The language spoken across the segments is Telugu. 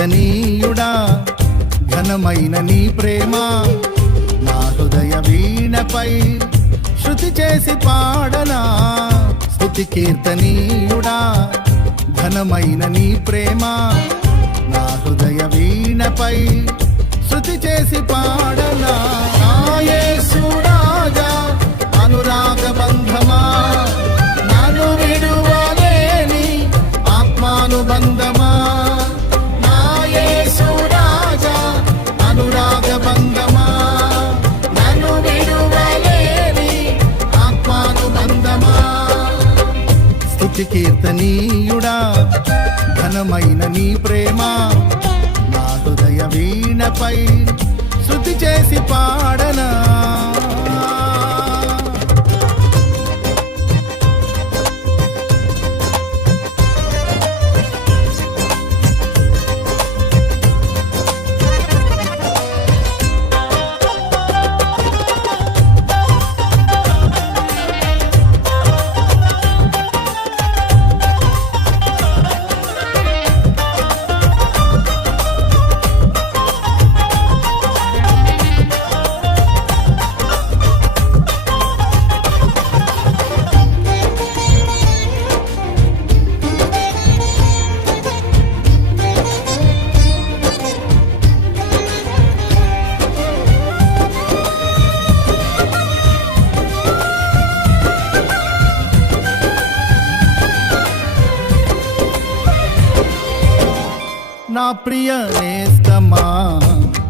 కీర్తనీయుడా ఘనమైన నీ ప్రేమ నా హృదయ వీణపై శృతి చేసి పాడనా. స్తుతి కీర్తనీయుడా ఘనమైన నీ ప్రేమ నా హృదయ వీణపై శృతి చేసి పాడనా. నా యేసు రాజా అనురాగ బంధమా నన్ను విడువలేని ఆత్మానుబంధమా. నా యేసు రాజా అనురాగ బంధమా నన్ను విడువలేని ఆత్మానుబంధమా. స్తుతి కీర్తనీయుడా ఘనమైన నీ ప్రేమ నా హృదయ వీణపై శృతి చేసి పాడనా. నా ప్రియ నేస్తమా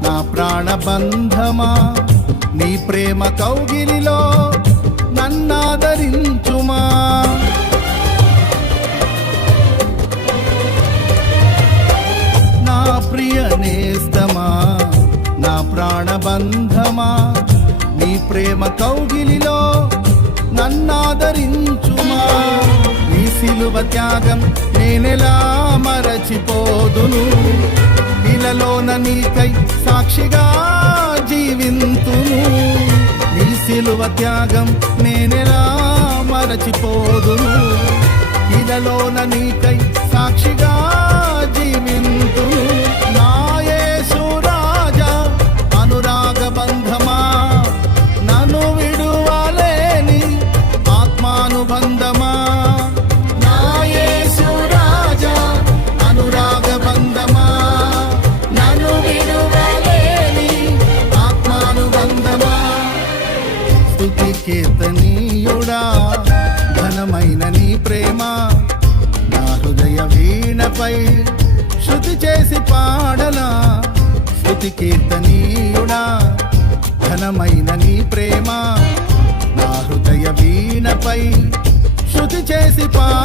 నా ప్రాణబంధమా నీ ప్రేమ కౌగిలిలో నన్నాదరించుమా. నా ప్రియ నేస్తమా నా ప్రాణబంధమా నీ ప్రేమ కౌగిలిలో నన్నాదరించుమా. నీ సిలువ త్యాగం నేనెలా మరచిపోదును, ఇలలోన నీకై సాక్షిగా జీవింతును. నీ సిలువ త్యాగం నేనెలా మరచిపోదును, ఇలలోన నీకై సాక్షిగా జీవింతును. నా యేసు రాజా అనురాగ బంధమా నన్ను విడువలేని ఆత్మానుబంధమా. నా యేసు రాజా అనురాగ బంధమా నన్ను విడువలేని ఆత్మానుబంధమా. స్తుతి కీర్తనీయుడా ఘనమైన నీ ప్రేమ నా హృదయ వీణపై శృతి చేసి పాడనా. స్తుతి కీర్తనీయుడా ఘనమైన నీ ప్రేమ నా హృదయ వీణపై శృతి చేసి పాడనా.